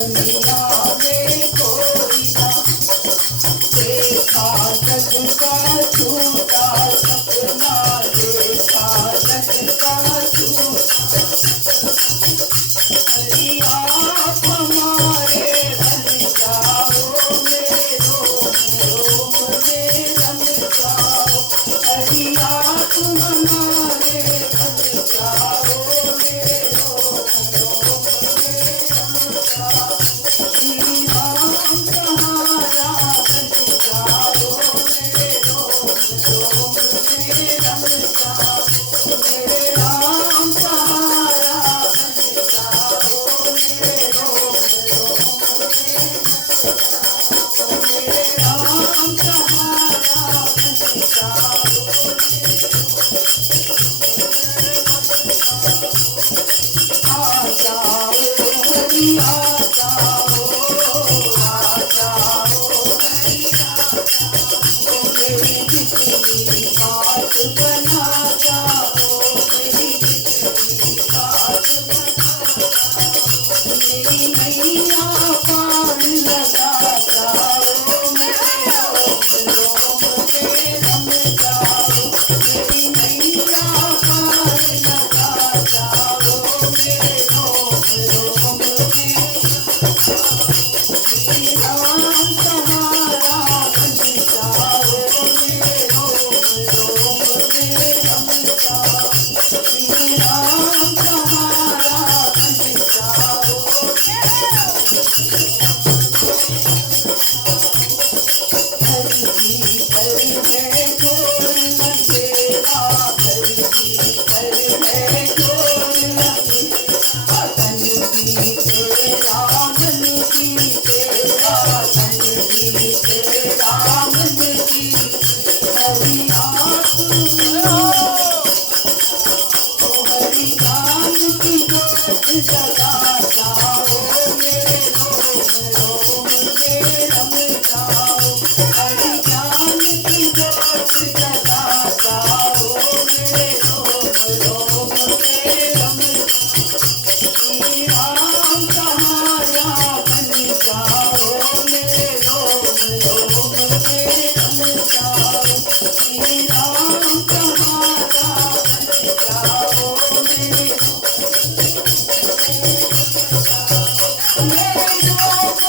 दुनिया में कोई ना देखा जग का झूठा सपना, देखा जग का झूठा। हरि आप हमारे बन जाओ, मेरे रोम रोम में रम जाओ। हरि आप हमारे बन जाओ, मेरे रोम रोम में रम जाओ। श्री राम सहारा बन जाओ, मेरे रोम रोम में रम जाओ। मेरे राम सहारा बन जाओ, मेरे रोम रोम में मेरे राम सहारा बन जाओ। आ जाओ हरि आ जाओ, आ जाओ हरि आ जाओ। मेरी जितनी बात बना जाओ, मेरी जितनी बात बना जाओ। मेरी नैया पार लगा जाओ, मेरे रोम रोम में रम जाओ। मेरी नैया पार लगा जाओ, मेरे रोम रोम में। श्री राम सहारा बन जाओ, मेरे रोम रोम में रम जाओ। श्री राम सहारा बन जाओ। धरती पर है घोर अंधेरा, धरती पर है घोर अंधेरा। तन भी तेरा मन भी तेरा, तन भी तेरा मन भी। हरि आप ओ हरि ज्ञान की ज्योत जगा जाओ, मेरे रोम रोम में रम जाओ। हरि ज्ञान की ज्योत जगा जाओ, मेरे रोम रोम में रम जाओ। श्री राम सहारा बन जाओ, मेरे रोम रोम में रम जाओ। श्री राम सहारा बन जाओ, मेरे रोम रोम में रम जाओ। मेरे रोम